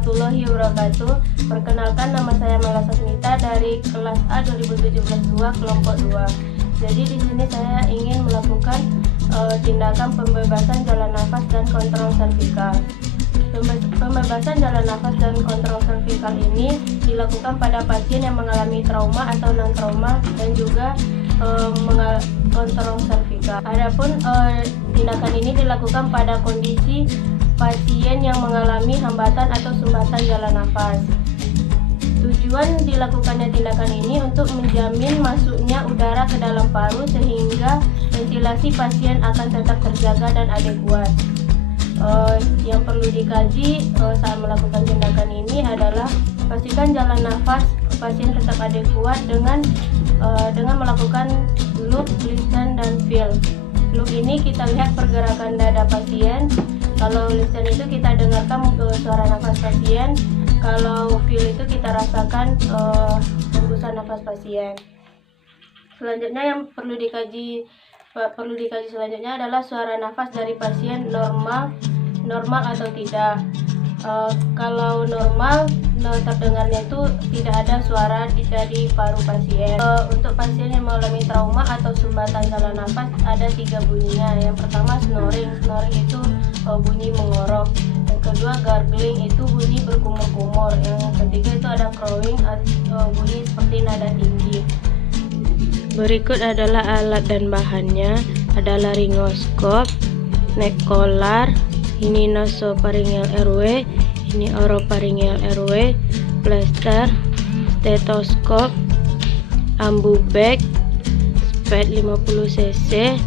warahmatullahi wabarakatuh. Perkenalkan, nama saya Mela Sasmita dari kelas A 2017-2 kelompok 2. Jadi di sini saya ingin melakukan tindakan pembebasan jalan nafas dan kontrol servikal. Pembebasan jalan nafas dan kontrol servikal ini dilakukan pada pasien yang mengalami trauma atau non trauma dan juga kontrol servikal. Adapun tindakan ini dilakukan pada kondisi pasien yang mengalami hambatan atau sumbatan jalan nafas. Tujuan dilakukannya tindakan ini untuk menjamin masuknya udara ke dalam paru sehingga ventilasi pasien akan tetap terjaga dan adekuat. Yang perlu dikaji saat melakukan tindakan ini adalah pastikan jalan nafas pasien tetap adekuat dengan melakukan loop, listen, dan feel. Loop ini kita lihat pergerakan dada pasien. Kalau listen itu kita dengarkan suara nafas pasien. Kalau feel itu kita rasakan hembusan nafas pasien. Selanjutnya yang perlu dikaji selanjutnya adalah suara nafas dari pasien normal atau tidak. Kalau normal, terdengarnya itu tidak ada suara dari paru pasien. Untuk pasien yang mengalami trauma atau sumbatan saluran nafas ada 3 bunyinya. Yang pertama snoring itu bunyi mengorok. Yang kedua gargling, itu bunyi berkumur-kumur. Yang ketiga itu ada crowing atau bunyi seperti nada tinggi. Berikut adalah alat dan bahannya. Ada laryngoskop, neck collar, ini nasopharyngeal airway, ini oropharyngeal airway, plaster, stetoskop, ambu bag, spade 50 cc,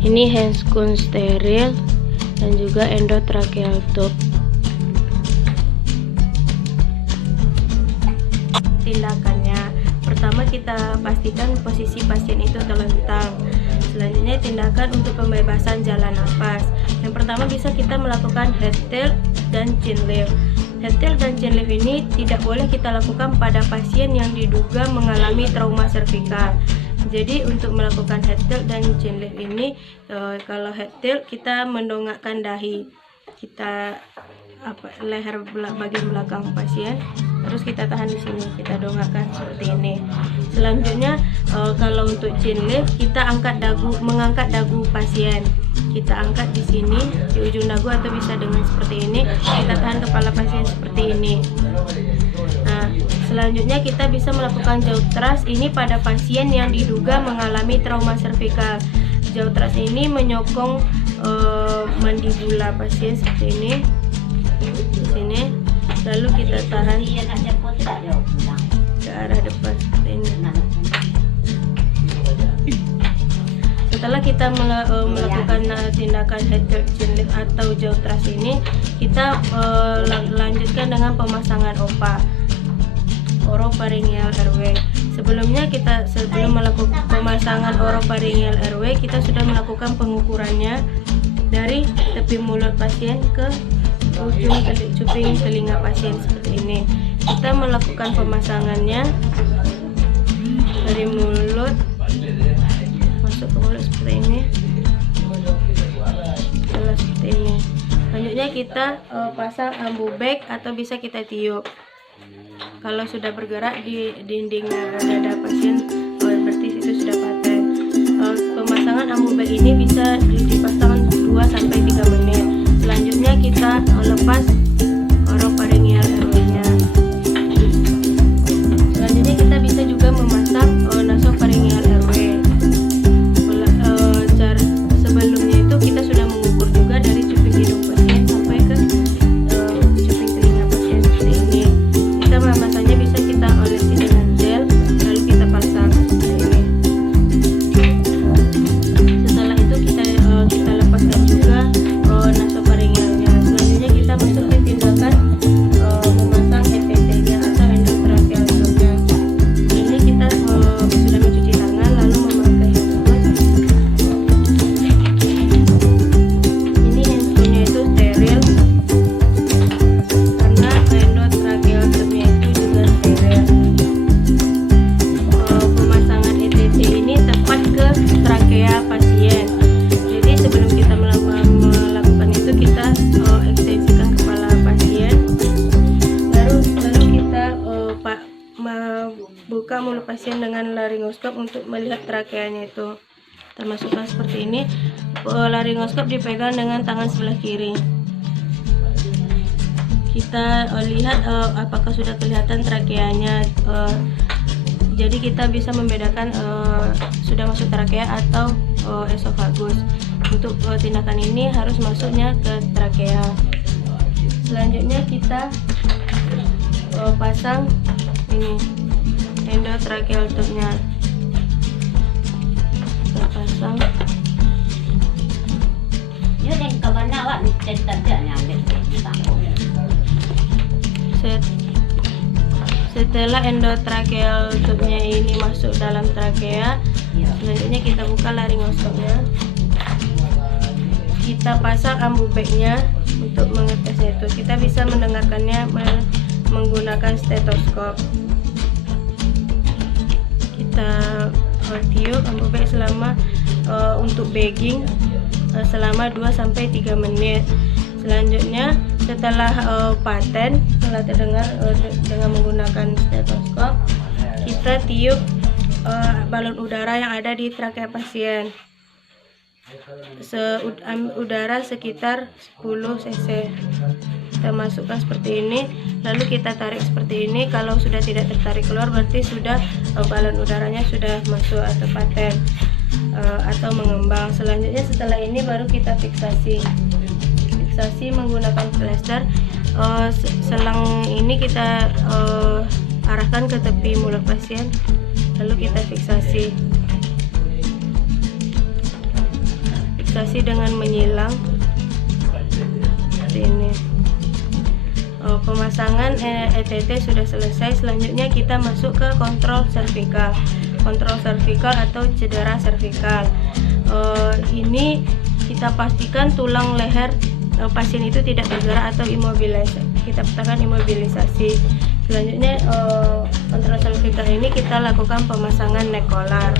ini handscoon steril, dan juga endotracheal tube. Tindakannya, pertama kita pastikan posisi pasien itu terlentang. Selanjutnya tindakan untuk pembebasan jalan nafas. Yang pertama bisa kita melakukan head tilt dan chin lift. Head tilt dan chin lift ini tidak boleh kita lakukan pada pasien yang diduga mengalami trauma servikal. Jadi untuk melakukan head tilt dan chin lift ini, kalau head tilt kita mendongakkan dahi, kita leher bagian belakang pasien, terus kita tahan di sini, kita dongakkan seperti ini. Selanjutnya kalau untuk chin lift kita mengangkat dagu pasien, kita angkat di sini di ujung dagu atau bisa dengan seperti ini, kita tahan kepala pasien seperti ini. Nah, selanjutnya kita bisa melakukan jaw thrust ini pada pasien yang diduga mengalami trauma servikal. Jaw thrust ini menyokong mandibula pasien seperti ini, di sini, lalu kita tahan ke arah depan seperti ini. Setelah kita melakukan tindakan head tilt, chin lift atau jaw thrust ini, kita lanjutkan dengan pemasangan OPA, oropharyngeal airway. Sebelum melakukan pemasangan oropharyngeal airway, kita sudah melakukan pengukurannya dari tepi mulut pasien ke ujung cuping telinga pasien seperti ini. Kita melakukan pemasangannya dari mulut masuk ke mulut seperti ini, seperti ini. Selanjutnya kita pasang ambu bag atau bisa kita tiup. Kalau sudah bergerak di dinding dada pasien, berarti itu sudah paten. Pemasangan ambu bag ini bisa dipasang 2-3 menit. Selanjutnya kita lepas oropharyngeal airway-nya. Selanjutnya kita bisa juga memasang nasopharyngeal airway. Sebelumnya itu kita sudah mengukur juga dari cuping hidung pasien sampai ke cuping telinga pasien seperti ini. Kita memasangnya bisa kita olesi dengan gel, lalu kita pasang seperti ini. Setelah itu kita lepaskan juga nasopharyngealnya. Selanjutnya kita masuk ke tindakan memasang EPT-nya atau endotracheal tube-nya. Ini kita sudah mencuci tangan lalu memakai handscoon. Ini handscoon-nya itu steril karena endotracheal tube-nya itu juga steril. Pemasangan ETT ini tepat ke trakea pasien. Jadi sebelum kita melakukan itu, kita ekstensikan kepala pasien, laringoskop untuk melihat trakeanya itu. Kita masukkan seperti ini. Laringoskop dipegang dengan tangan sebelah kiri. Kita lihat apakah sudah kelihatan trakeanya. Jadi kita bisa membedakan sudah masuk trakea atau esofagus. Untuk tindakan ini harus masuknya ke trakea. Selanjutnya kita pasang ini endotracheal tube-nya. Kita pasang. Setelah endotracheal tube-nya ini masuk dalam trakea, selanjutnya kita buka laringoskopnya. Kita pasang ambubeknya untuk mengetesnya itu. Kita bisa mendengarkannya menggunakan stetoskop. Kita tiup ambubek selama untuk bagging selama 2-3 menit. Selanjutnya setelah paten, setelah terdengar dengan menggunakan stetoskop, kita tiup balon udara yang ada di trakea pasien. Udara sekitar 10 cc. Kita masukkan seperti ini, lalu kita tarik seperti ini. Kalau sudah tidak tertarik keluar, berarti sudah balon udaranya sudah masuk atau paten atau mengembang. Selanjutnya setelah ini baru kita fiksasi menggunakan plester. Selang ini kita arahkan ke tepi mulut pasien, lalu kita fiksasi dengan menyilang seperti ini. Pemasangan ETT sudah selesai. Selanjutnya kita masuk ke kontrol servikal atau cedera servikal. Ini kita pastikan tulang leher pasien itu tidak bergerak atau imobilisasi. Kita tekan imobilisasi. Selanjutnya kontrol servikal ini kita lakukan pemasangan neck collar.